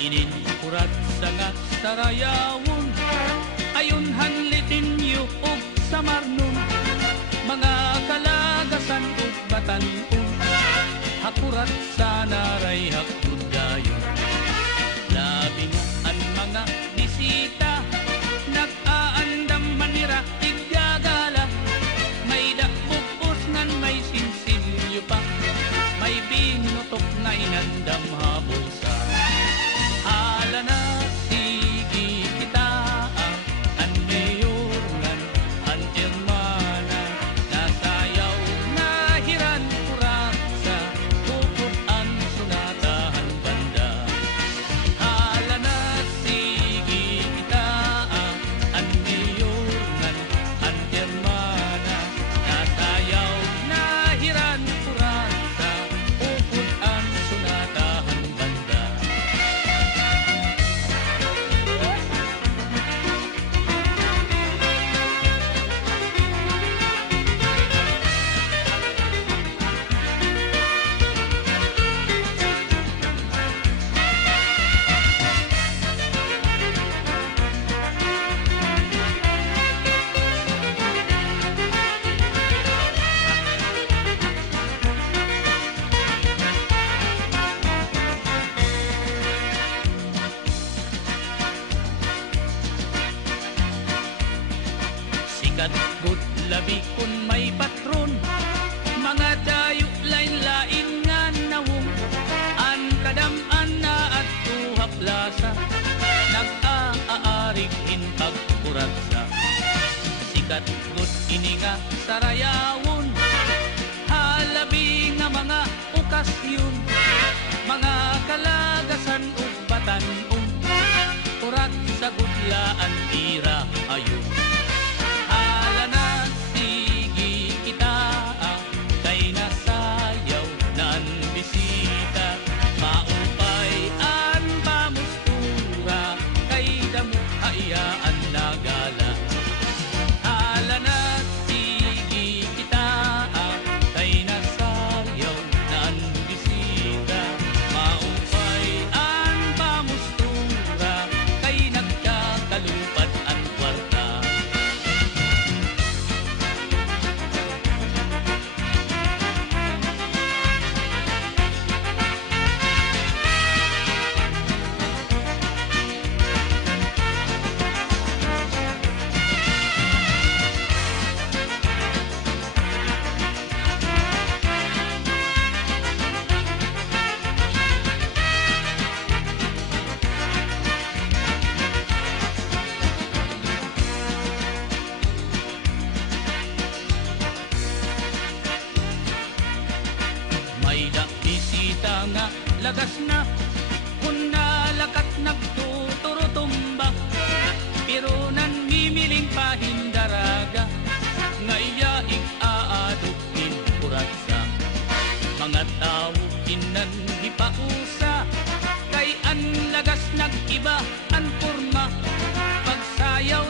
Ininkurat sa nga sarayawon, ayon hanlitin yu og sa marnon, mga kalagasan ug batan-on, hakurat sa naray haktud dayon. Labi na ang mga bisita, nag-aandam manira igyagala, may dakbukos ngan may sinsilyo pa, may binutok na inandam habusa. Hala na sige kita ang mayorngan, ang Germana, nasayaw na hiran kurat sa bukod ang sunatahan banda. Hala na sige kita ang mayorngan, ang Germana, nasayaw na hiran kurat sa bukod ang sunatahan banda. Sikat good labi kun may patron, mga dayo lain-lain nga nawong, an kadam-an na at tuhap lasa, nag-aarig hintag kuratsa. Sikat good ini nga sarayawon, halabi nga mga okasyon, mga kalagasan ug batan-on, kurat sa gudlaan ira ayon. Hala na sige kita kay nasayaw na ang bisita, maupay an pamustura kay damo hayaan nagala. Hala na sige kita kay nasayaw na ang bisita, maupay an pamustura kay nagkakalupad ang kwarta. May bisita nga lagas na, kung nalakat nagtuturo-tumba, pero nan mimiling pahindaraga, nga iyaig aadupin kuratsa. Mga tao kinan hipausa, kay an lagas nag-iba an kurma, pagsayaw